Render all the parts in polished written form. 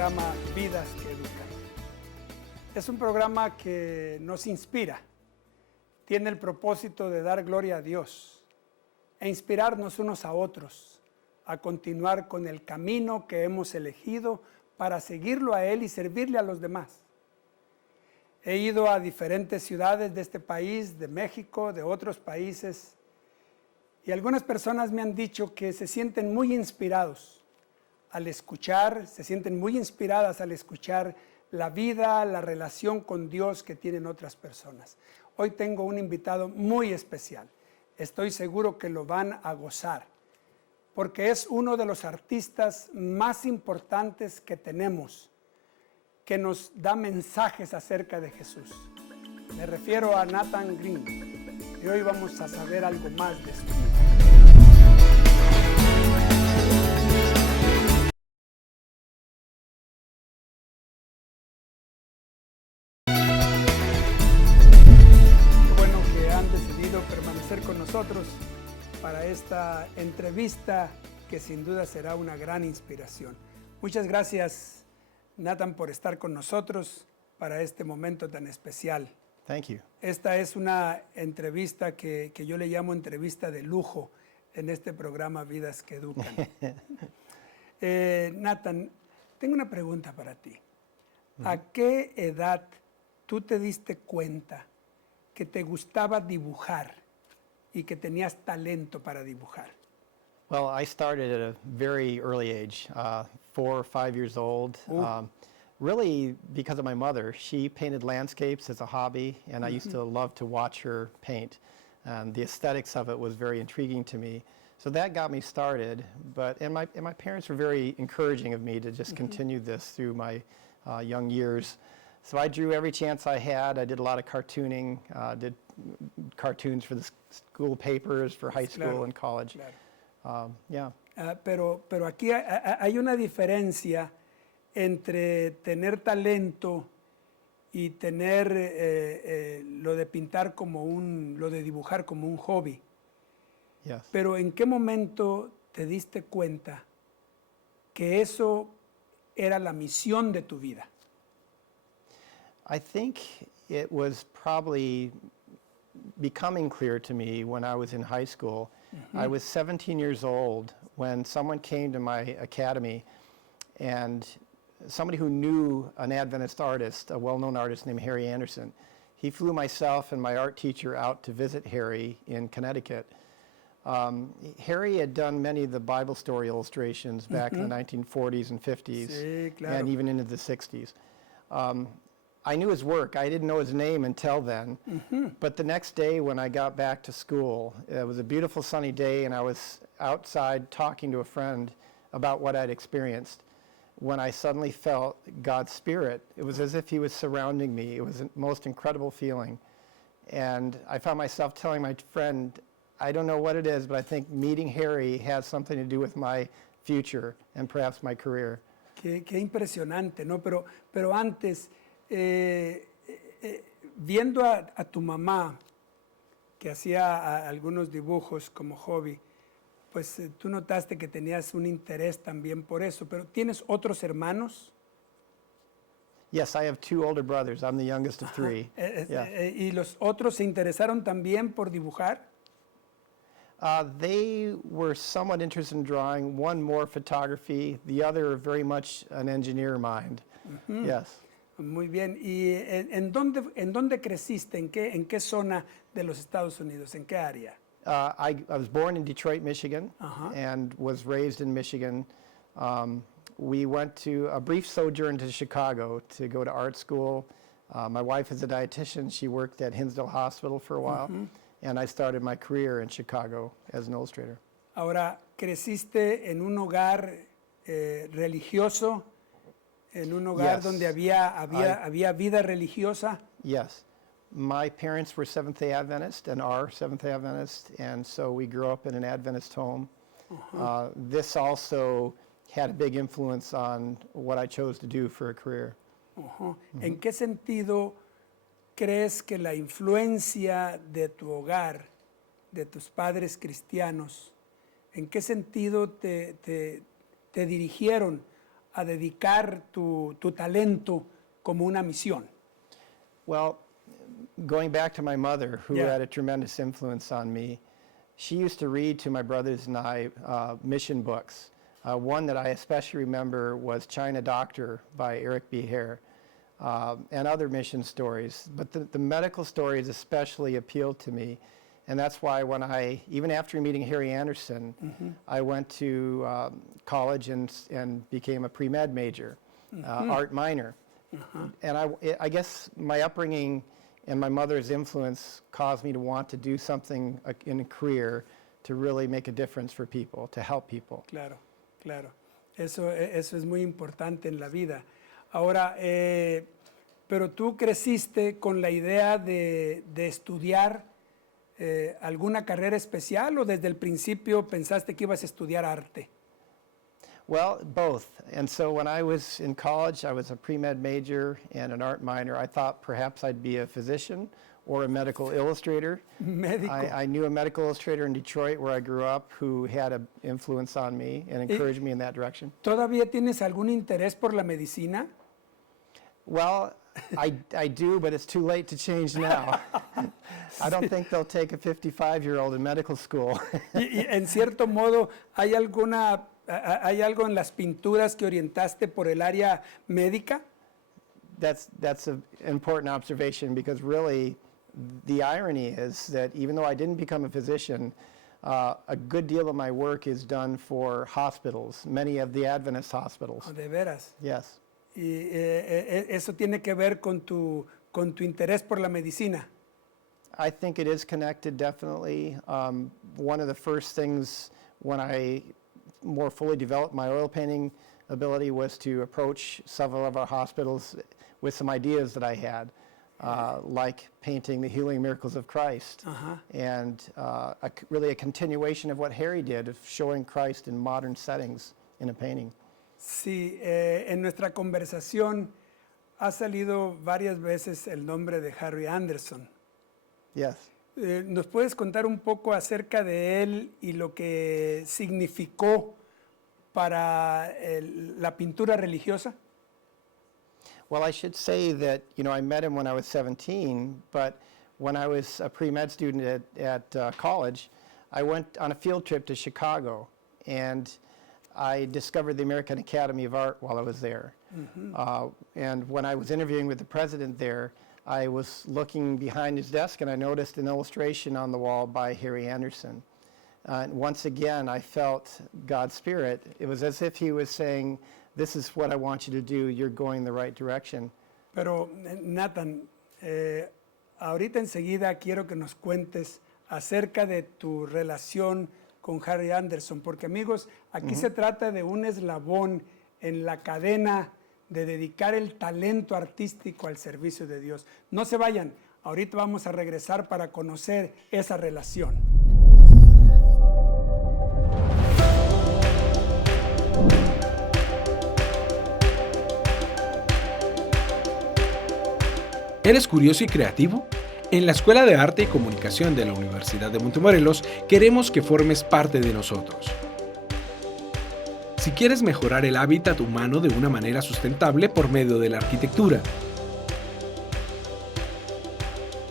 programa Vidas que Educan. Es un programa que nos inspira, tiene el propósito de dar gloria a Dios e inspirarnos unos a otros a continuar con el camino que hemos elegido para seguirlo a Él y servirle a los demás. He ido a diferentes ciudades de este país, de México, de otros países, y algunas personas me han dicho que se sienten muy inspirados al escuchar, se sienten muy inspiradas al escuchar la vida, la relación con Dios que tienen otras personas. Hoy tengo un invitado muy especial. Estoy seguro que lo van a gozar, porque es uno de los artistas más importantes que tenemos, que nos da mensajes acerca de Jesús. Me refiero a Greene, y hoy vamos a saber algo más de su vida. Qué bueno que han decidido permanecer con nosotros para esta entrevista que sin duda será una gran inspiración. Muchas gracias, Nathan, por estar con nosotros para este momento tan especial. Thank you. Esta es una entrevista que yo le llamo entrevista de lujo en este programa Vidas que Educan. Nathan, tengo una pregunta para ti. ¿A qué edad tú te diste cuenta que te gustaba dibujar y que tenías talento para dibujar? Well, I started at a very early age, 4 or 5 years old. Really because of my mother. She painted landscapes as a hobby, and I used to love to watch her paint. And the aesthetics of it was very intriguing to me. So that got me started. And my parents were very encouraging of me to just continue this through my young years. So I drew every chance I had. I did a lot of cartooning, did cartoons for the school papers, for high school and college. Yeah. Pero aquí hay una diferencia entre tener talento y tener lo de pintar lo de dibujar como un hobby. Yes. Pero ¿en qué momento te diste cuenta que eso era la misión de tu vida? I think it was probably becoming clear to me when I was in high school. I was 17 years old when someone came to my academy, and somebody who knew an Adventist artist, a well-known artist named Harry Anderson. He flew myself and my art teacher out to visit Harry in Connecticut. Harry had done many of the Bible story illustrations back in the 1940s and 50s, Sí, claro. and even into the 60s. I knew his work. I didn't know his name until then. But the next day when I got back to school, it was a beautiful sunny day, and I was outside talking to a friend about what I'd experienced. When I suddenly felt God's Spirit, it was as if He was surrounding me. It was the most incredible feeling. And I found myself telling my friend, I don't know what it is, but I think meeting Harry has something to do with my future and perhaps my career. Qué impresionante, ¿no? Pero antes, viendo a tu mamá, que hacía algunos dibujos como hobby, pues tú notaste que tenías un interés también por eso, pero ¿tienes otros hermanos? Yes, I have 2 older brothers. I'm the youngest of 3. ¿Y los otros se interesaron también por dibujar? They were somewhat interested in drawing, one more photography, the other very much an engineer mind. Yes. Muy bien. ¿Y en dónde creciste? ¿En qué zona de los Estados Unidos? ¿En qué área? I was born in Detroit, Michigan, and was raised in Michigan. We went to a brief sojourn to Chicago to go to art school. My wife is a dietitian. She worked at Hinsdale Hospital for a while, and I started my career in Chicago as an illustrator. Ahora, ¿creciste en un hogar religioso? ¿En un hogar Yes. donde había vida religiosa? Yes. My parents were Seventh-day Adventist and are Seventh-day Adventist, and so we grew up in an Adventist home. This also had a big influence on what I chose to do for a career. ¿En qué sentido crees que la influencia de tu hogar, de tus padres cristianos, en qué sentido te dirigieron a dedicar tu talento como una misión? Well, going back to my mother, who Yeah. had a tremendous influence on me, she used to read to my brothers and I mission books. One that I especially remember was China Doctor by Eric B. Hare, and other mission stories. But the medical stories especially appealed to me. And that's why when even after meeting Harry Anderson, I went to college and became a pre-med major, art minor. And I guess my upbringing and my mother's influence caused me to want to do something in a career to really make a difference for people, to help people. Claro, claro. Eso es muy importante en la vida. Ahora, pero tú creciste con la idea de estudiar alguna carrera especial o desde el principio pensaste que ibas a estudiar arte? Well, both. And so when I was in college, I was a pre-med major and an art minor. I thought perhaps I'd be a physician or a medical illustrator. Médico. I knew a medical illustrator in Detroit where I grew up who had an influence on me and encouraged me in that direction. ¿Todavía tienes algún interés por la medicina? Well, I do, but it's too late to change now. I don't think they'll take a 55-year-old in medical school. Y en cierto modo, ¿hay algo en las pinturas que orientaste por el área médica? That's an important observation because really the irony is that even though I didn't become a physician, a good deal of my work is done for hospitals, many of the Adventist hospitals. ¿De veras? Yes. Y eso tiene que ver con tu interés por la medicina. I think it is connected, definitely. One of the first things when I more fully developed my oil painting ability was to approach several of our hospitals with some ideas that I had, like painting the healing miracles of Christ, and really a continuation of what Harry did, of showing Christ in modern settings in a painting. Sí, en nuestra conversación ha salido varias veces el nombre de Harry Anderson. Yes. ¿Nos puedes contar un poco acerca de él y lo que significó para la pintura religiosa? Well, I should say that, I met him when I was 17, but when I was a pre-med student at college, I went on a field trip to Chicago, and I discovered the American Academy of Art while I was there. And when I was interviewing with the president there, I was looking behind his desk and I noticed an illustration on the wall by Harry Anderson. And once again, I felt God's Spirit. It was as if he was saying, this is what I want you to do, you're going the right direction. Pero Nathan, ahorita enseguida quiero que nos cuentes acerca de tu relación con Harry Anderson, porque amigos, aquí se trata de un eslabón en la cadena de dedicar el talento artístico al servicio de Dios. No se vayan, ahorita vamos a regresar para conocer esa relación. ¿Eres curioso y creativo? En la Escuela de Arte y Comunicación de la Universidad de Montemorelos queremos que formes parte de nosotros. Si quieres mejorar el hábitat humano de una manera sustentable por medio de la arquitectura,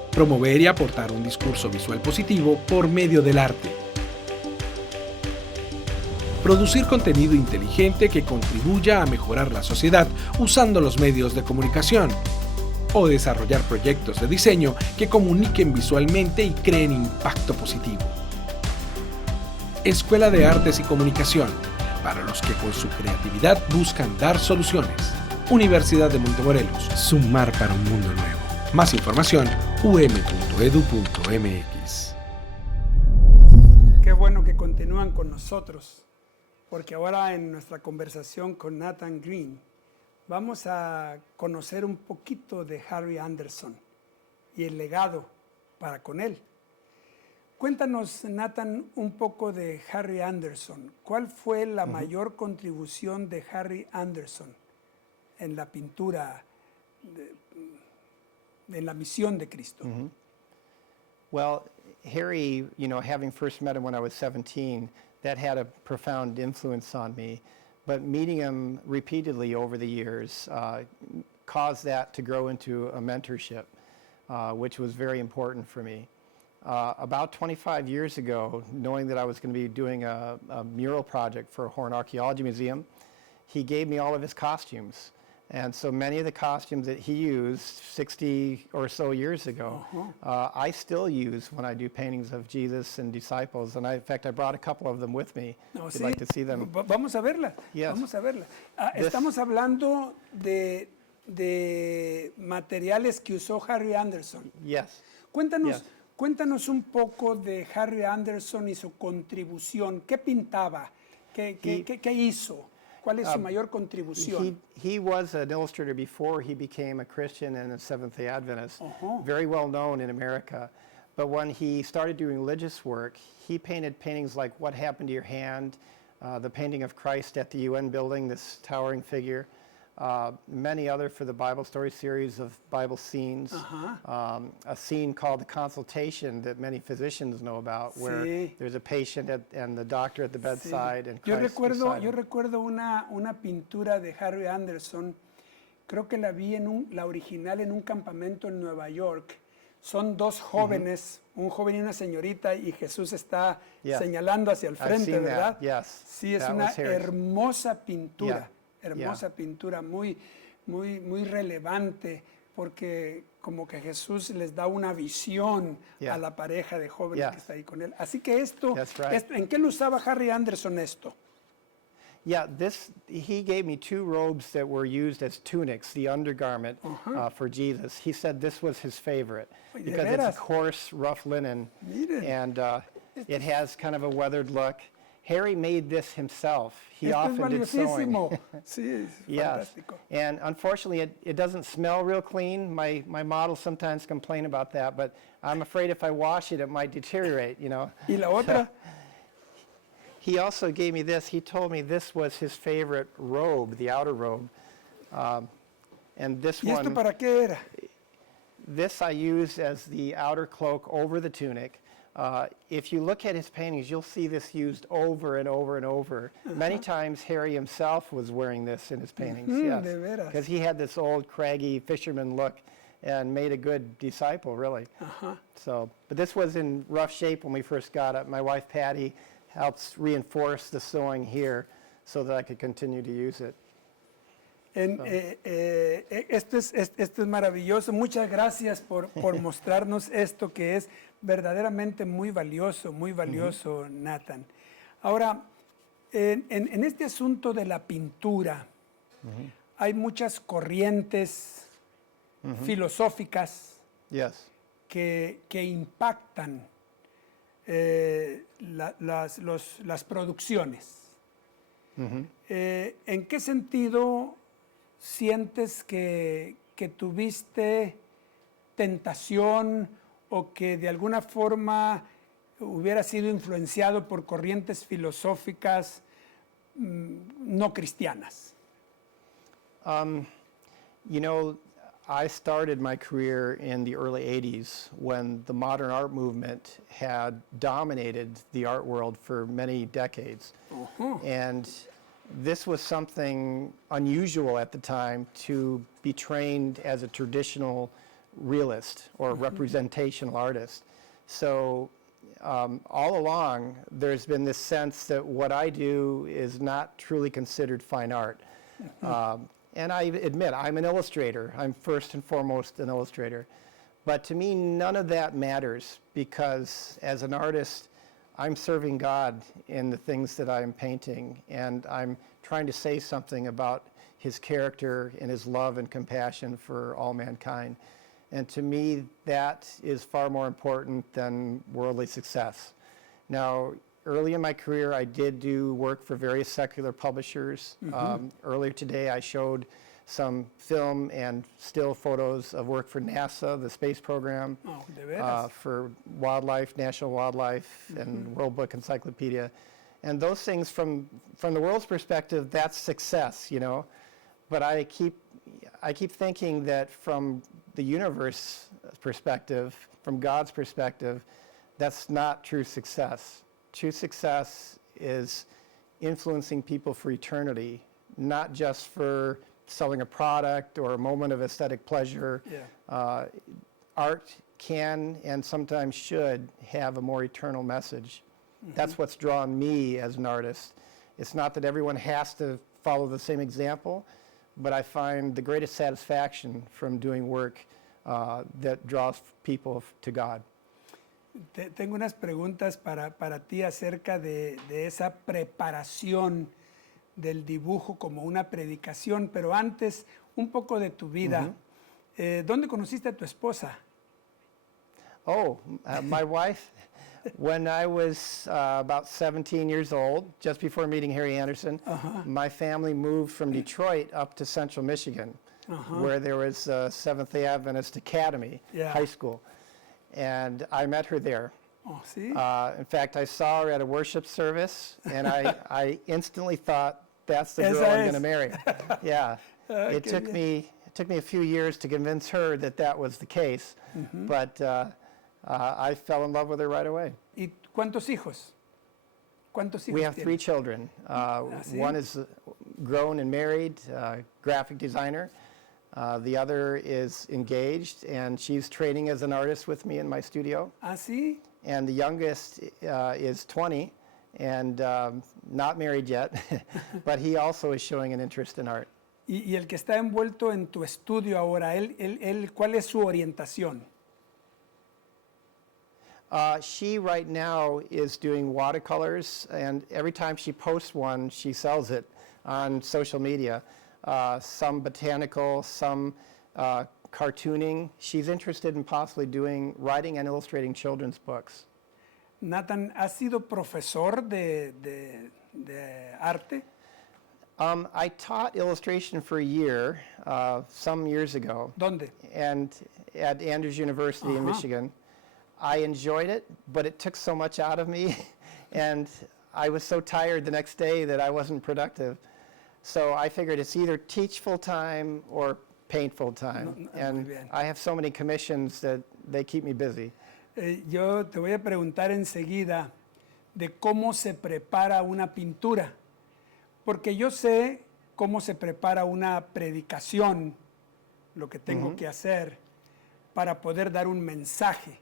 promover y aportar un discurso visual positivo por medio del arte, producir contenido inteligente que contribuya a mejorar la sociedad usando los medios de comunicación, o desarrollar proyectos de diseño que comuniquen visualmente y creen impacto positivo. Escuela de Artes y Comunicación, para los que con su creatividad buscan dar soluciones. Universidad de Montemorelos, sumar para un mundo nuevo. Más información, um.edu.mx. Qué bueno que continúan con nosotros, porque ahora en nuestra conversación con Nathan Greene, vamos a conocer un poquito de Harry Anderson y el legado para con él. Cuéntanos, Nathan, un poco de Harry Anderson. ¿Cuál fue la mayor contribución de Harry Anderson en la pintura, en la misión de Cristo? Well, Harry, having first met him when I was 17, that had a profound influence on me. but meeting him repeatedly over the years caused that to grow into a mentorship, which was very important for me. About 25 years ago, knowing that I was going to be doing a mural project for a Horn Archaeology Museum, he gave me all of his costumes. And so many of the costumes that he used 60 or so years ago, I still use when I do paintings of Jesus and disciples. And in fact, I brought a couple of them with me. If you'd like to see them. Vamos a verlas. Yes. Vamos a verlas. Estamos hablando de materiales que usó Harry Anderson. Yes. Cuéntanos un poco de Harry Anderson y su contribución. ¿Qué pintaba? ¿Qué hizo? ¿Cuál es su mayor contribución? He was an illustrator before he became a Christian and a Seventh-day Adventist, very well known in America. But when he started doing religious work, he painted paintings like What Happened to Your Hand, the painting of Christ at the UN building, this towering figure, many other for the Bible story series of Bible scenes, a scene called The Consultation that many physicians know about, where there's a patient and the doctor at the bedside and Christ beside him. Yo recuerdo una pintura de Harry Anderson, creo que la vi la original en un campamento en Nueva York. Son dos jóvenes, un joven y una señorita, y Jesús está señalando hacia el frente, ¿verdad? Sí, es una hermosa pintura. Hermosa pintura, muy relevante, porque como que Jesús les da una visión a la pareja de jóvenes que está ahí con él. Así que esto, ¿en qué lo usaba Harry Anderson esto? He gave me two robes that were used as tunics, the undergarment for Jesus. He said this was his favorite because it's coarse, rough linen, and it has kind of a weathered look. Harry made this himself. He often did sewing. Sí, es fantástico. And unfortunately, it doesn't smell real clean. My models sometimes complain about that, but I'm afraid if I wash it, it might deteriorate, you know. ¿Y la otra? He also gave me this. He told me this was his favorite robe, the outer robe. And this ¿Y esto para qué era? This I use as the outer cloak over the tunic. If you look at his paintings, you'll see this used over and over and over. Many times Harry himself was wearing this in his paintings, because he had this old craggy fisherman look and made a good disciple, really. So, but this was in rough shape when we first got it. My wife Patty helps reinforce the sewing here so that I could continue to use it. Esto es maravilloso. Muchas gracias por mostrarnos esto que es verdaderamente muy valioso, Nathan. Ahora, en este asunto de la pintura, hay muchas corrientes filosóficas que impactan las producciones. ¿En qué sentido sientes que tuviste tentación o que de alguna forma hubiera sido influenciado por corrientes filosóficas no cristianas? You know, I started my career in the early 80s when the modern art movement had dominated the art world for many decades. And this was something unusual at the time to be trained as a traditional realist or representational artist. So all along, there's been this sense that what I do is not truly considered fine art. And I admit, I'm an illustrator. I'm first and foremost an illustrator. But to me, none of that matters, because as an artist, I'm serving God in the things that I'm painting, and I'm trying to say something about his character and his love and compassion for all mankind. And to me, that is far more important than worldly success. Now, early in my career, I did do work for various secular publishers. Earlier today, I showed some film and still photos of work for NASA, the space program, for wildlife, national wildlife, and World Book Encyclopedia. And those things, from the world's perspective, that's success, you know. But I keep thinking that from the universe perspective, from God's perspective, that's not true success. True success is influencing people for eternity, not just for selling a product or a moment of aesthetic pleasure. Yeah. Art can and sometimes should have a more eternal message. That's what's drawn me as an artist. It's not that everyone has to follow the same example, but I find the greatest satisfaction from doing work that draws people to God. Tengo unas preguntas para ti acerca de esa preparación del dibujo como una predicación, pero antes, un poco de tu vida. ¿Dónde conociste a tu esposa? My wife, when I was about 17 years old, just before meeting Harry Anderson, my family moved from Detroit up to Central Michigan, where there was Seventh-day Adventist Academy, high school. And I met her there. Oh, ¿sí? In fact, I saw her at a worship service, and I instantly thought, that's the girl I'm going to marry. Yeah. It took me a few years to convince her that was the case, but I fell in love with her right away. ¿Y cuántos hijos? ¿Cuántos hijos We have tienes? 3 children. ¿Sí? One is grown and married, graphic designer. The other is engaged, and she's training as an artist with me in my studio. ¿Ah, sí? And the youngest is 20 and not married yet, but he also is showing an interest in art. Y el que está envuelto en tu estudio ahora, ¿cuál es su orientación? She right now is doing watercolors, and every time she posts one, she sells it on social media. Some botanical, some cartooning. She's interested in possibly writing and illustrating children's books. Nathan, ¿has sido profesor de arte? I taught illustration for a year, some years ago. ¿Dónde? And at Andrews University in Michigan. I enjoyed it, but it took so much out of me, and I was so tired the next day that I wasn't productive. So I figured it's either teach full-time or paint full-time. And I have so many commissions that they keep me busy. Yo te voy a preguntar enseguida de cómo se prepara una pintura, porque yo sé cómo se prepara una predicación, lo que tengo que hacer para poder dar un mensaje.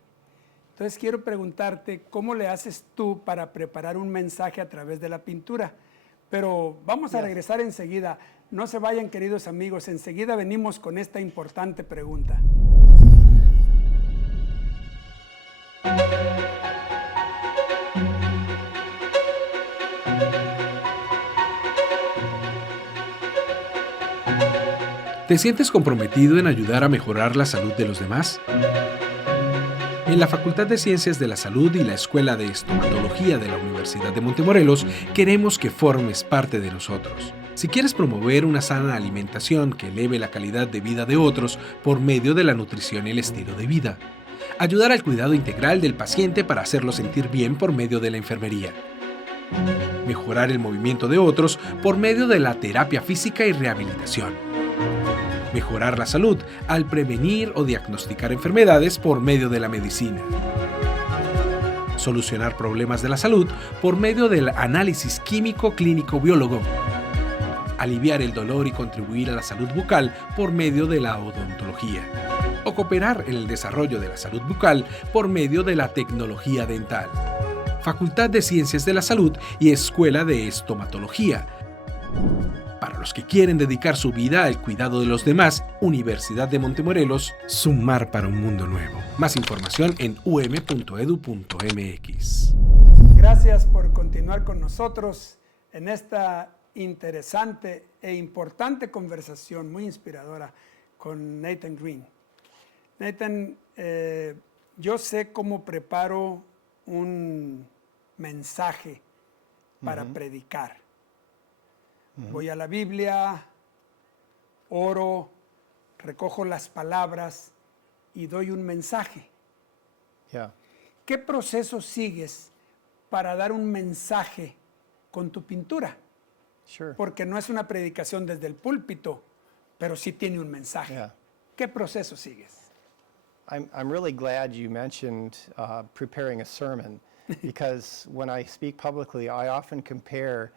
Entonces quiero preguntarte cómo le haces tú para preparar un mensaje a través de la pintura. Pero vamos a regresar enseguida. No se vayan, queridos amigos. Enseguida venimos con esta importante pregunta. ¿Te sientes comprometido en ayudar a mejorar la salud de los demás? En la Facultad de Ciencias de la Salud y la Escuela de Estomatología de la Universidad de Montemorelos queremos que formes parte de nosotros. Si quieres promover una sana alimentación que eleve la calidad de vida de otros por medio de la nutrición y el estilo de vida, ayudar al cuidado integral del paciente para hacerlo sentir bien por medio de la enfermería, mejorar el movimiento de otros por medio de la terapia física y rehabilitación, mejorar la salud al prevenir o diagnosticar enfermedades por medio de la medicina, solucionar problemas de la salud por medio del análisis químico clínico biólogo, aliviar el dolor y contribuir a la salud bucal por medio de la odontología, o cooperar en el desarrollo de la salud bucal por medio de la tecnología dental. Facultad de Ciencias de la Salud y Escuela de Estomatología. Para los que quieren dedicar su vida al cuidado de los demás, Universidad de Montemorelos, sumar para un mundo nuevo. Más información en um.edu.mx. Gracias por continuar con nosotros en esta interesante e importante conversación, muy inspiradora, con Nathan Greene. Nathan, yo sé cómo preparo un mensaje para predicar. Voy a la Biblia, oro, recojo las palabras y doy un mensaje. ¿Qué proceso sigues para dar un mensaje con tu pintura? Porque no es una predicación desde el púlpito, pero sí tiene un mensaje. ¿Qué proceso sigues? I'm really glad you mentioned preparing a sermon, because when I speak publicly, I often compare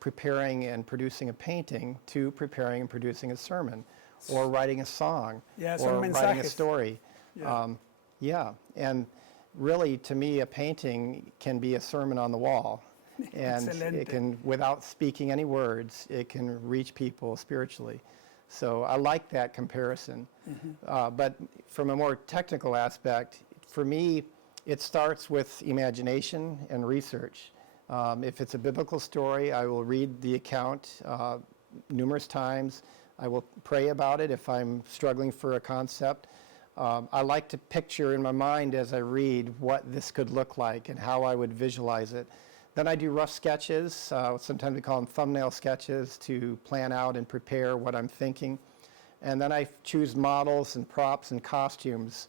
preparing and producing a painting to preparing and producing a sermon or writing a song or writing a story. And really, to me, a painting can be a sermon on the wall. And it can, without speaking any words, it can reach people spiritually. So I like that comparison. But from a more technical aspect, for me, it starts with imagination and research. If it's a biblical story, I will read the account numerous times. I will pray about it if I'm struggling for a concept. I like to picture in my mind as I read what this could look like and how I would visualize it. Then I do rough sketches. Sometimes we call them thumbnail sketches to plan out and prepare what I'm thinking. And then I choose models and props and costumes,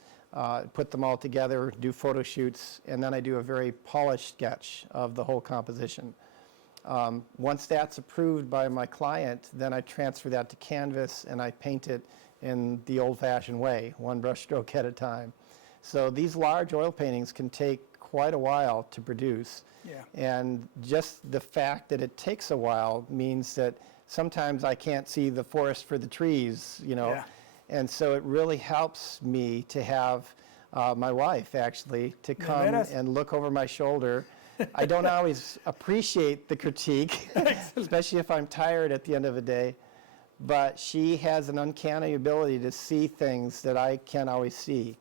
put them all together, do photo shoots, and then I do a very polished sketch of the whole composition. Once that's approved by my client, then I transfer that to canvas and I paint it in the old-fashioned way, one brush stroke at a time. So these large oil paintings can take quite a while to produce. And just the fact that it takes a while means that sometimes I can't see the forest for the trees, you know. And so it really helps me to have my wife, actually, to come and look over my shoulder. I don't always appreciate the critique, especially if I'm tired at the end of a day. But she has an uncanny ability to see things that I can't always see.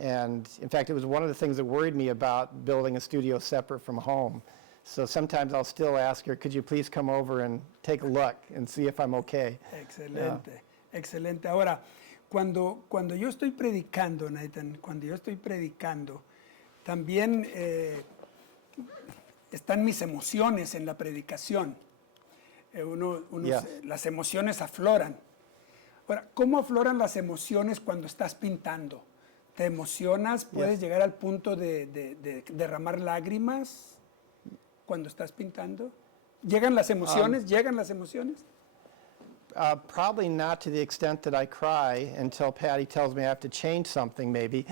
And in fact, it was one of the things that worried me about building a studio separate from home. So sometimes I'll still ask her, could you please come over and take a look and see if I'm okay? Excelente, excelente. Ahora, cuando yo estoy predicando, Nathan, cuando yo estoy predicando, también están mis emociones en la predicación. Las emociones afloran. Ahora, ¿cómo afloran las emociones cuando estás pintando? ¿Te emocionas? ¿Puedes llegar al punto de derramar lágrimas cuando estás pintando? ¿Llegan las emociones? ¿Llegan las emociones? Probably not to the extent that I cry until Patty tells me I have to change something, maybe.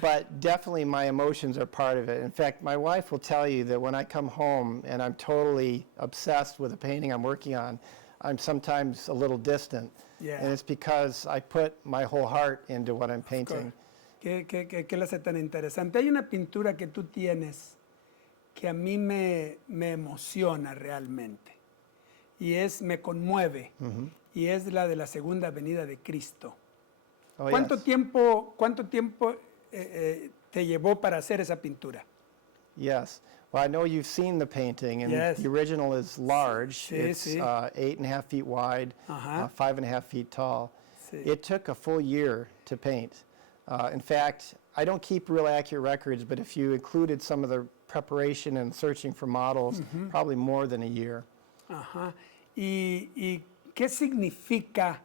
But definitely my emotions are part of it. In fact, my wife will tell you that when I come home and I'm totally obsessed with a painting I'm working on, I'm sometimes a little distant. And it's because I put my whole heart into what I'm painting. ¿Qué lo hace tan interesante? Hay una pintura que tú tienes que a mí me emociona realmente y me conmueve, y es la de la segunda venida de Cristo. ¿Cuánto tiempo te llevó para hacer esa pintura? Yes. Well, I know you've seen the painting, and the original is large. It's 8.5 feet wide, 5.5 feet tall. It took a full year to paint. In fact, I don't keep real accurate records, but if you included some of the preparation and searching for models, probably more than a year. ¿Y qué significa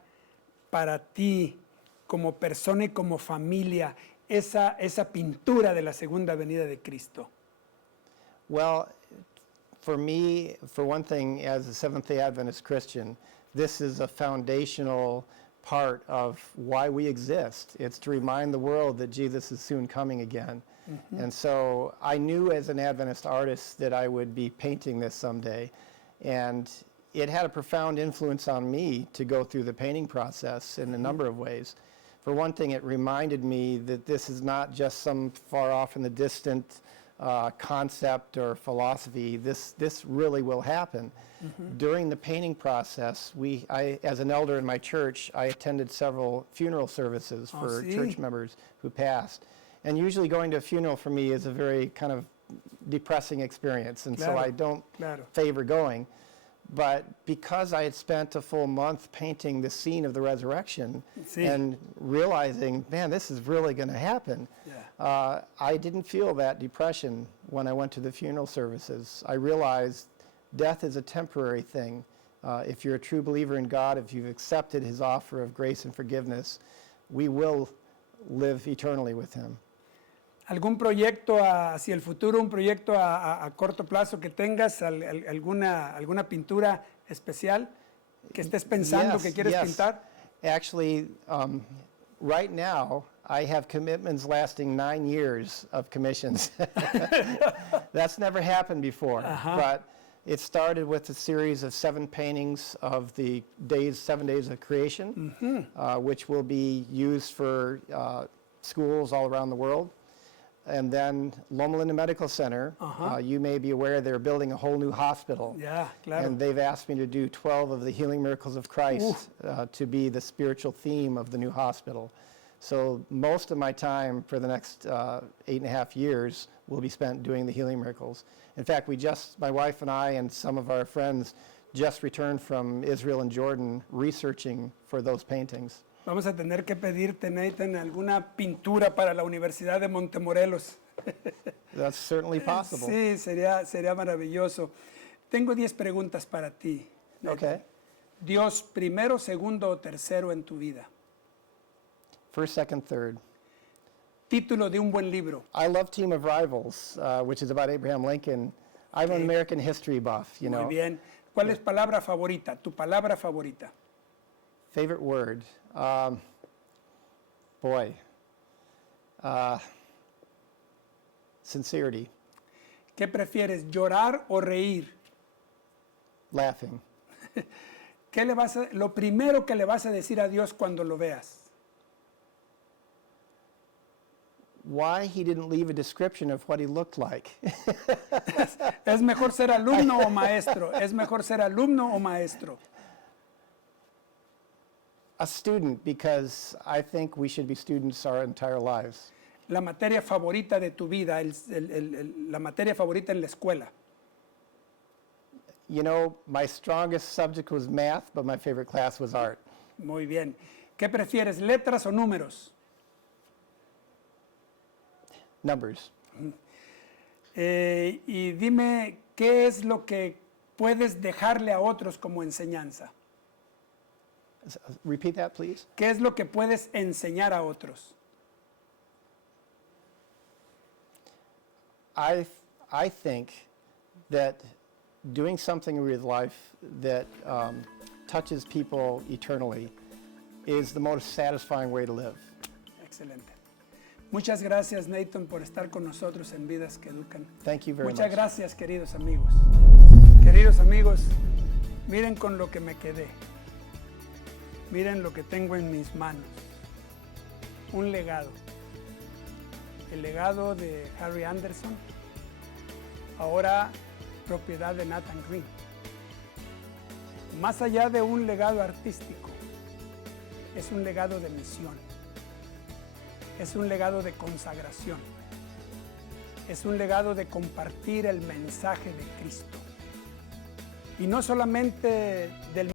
para ti como persona y como familia esa pintura de la segunda venida de Cristo? Well, for me, for one thing, as a Seventh-day Adventist Christian, this is a foundational part of why we exist. It's to remind the world that Jesus is soon coming again. And so I knew as an Adventist artist that I would be painting this someday. And it had a profound influence on me to go through the painting process in a number of ways. For one thing, it reminded me that this is not just some far off in the distant concept or philosophy. This really will happen. During the painting process, I, as an elder in my church, I attended several funeral services for church members who passed. And usually going to a funeral for me is a very kind of depressing experience, and so I don't favor going. But because I had spent a full month painting the scene of the resurrection and realizing, man, this is really going to happen, I didn't feel that depression when I went to the funeral services. I realized death is a temporary thing. If you're a true believer in God, if you've accepted His offer of grace and forgiveness, we will live eternally with Him. ¿Algún proyecto hacia el futuro, un proyecto a corto plazo que tengas, alguna pintura especial que estés pensando que quieres pintar? Actually, right now, I have commitments lasting 9 years of commissions. That's never happened before. But it started with a series of 7 paintings of the 7 days of creation, which will be used for schools all around the world. And then Loma Linda Medical Center, you may be aware they're building a whole new hospital. Yeah, claro. And they've asked me to do 12 of the healing miracles of Christ to be the spiritual theme of the new hospital. So most of my time for the next 8.5 years will be spent doing the healing miracles. In fact, my wife and I and some of our friends just returned from Israel and Jordan researching for those paintings. Vamos a tener que pedirte, Nathan, alguna pintura para la Universidad de Montemorelos. That's certainly possible. Sí, sería maravilloso. Tengo 10 preguntas para ti, Nathan. Okay. Dios primero, segundo o tercero en tu vida. First, second, third. Título de un buen libro. I love Team of Rivals, which is about Abraham Lincoln. I'm an American history buff, you know. Muy bien. ¿Cuál es palabra favorita? Tu palabra favorita. Favorite word? Sincerity. ¿Qué prefieres, llorar o reír? Laughing. Lo primero que le vas a decir a Dios cuando lo veas? Why he didn't leave a description of what he looked like. ¿Es mejor ser alumno o maestro? ¿Es mejor ser alumno o maestro? A student, because I think we should be students our entire lives. La materia favorita de tu vida, la materia favorita en la escuela. You know, my strongest subject was math, but my favorite class was art. Muy bien. ¿Qué prefieres, letras o números? Numbers. Y dime, ¿qué es lo que puedes dejarle a otros como enseñanza? Repeat that, please. ¿Qué es lo que puedes enseñar a otros? I think that doing something with life that touches people eternally is the most satisfying way to live. Excelente. Muchas gracias, Nathan, por estar con nosotros en Vidas que Educan. Thank you very Muchas much. gracias, queridos amigos. Queridos amigos, miren con lo que me quedé. Miren lo que tengo en mis manos. Un legado. El legado de Harry Anderson, ahora propiedad de Nathan Greene. Más allá de un legado artístico, es un legado de misión. Es un legado de consagración. Es un legado de compartir el mensaje de Cristo. Y no solamente del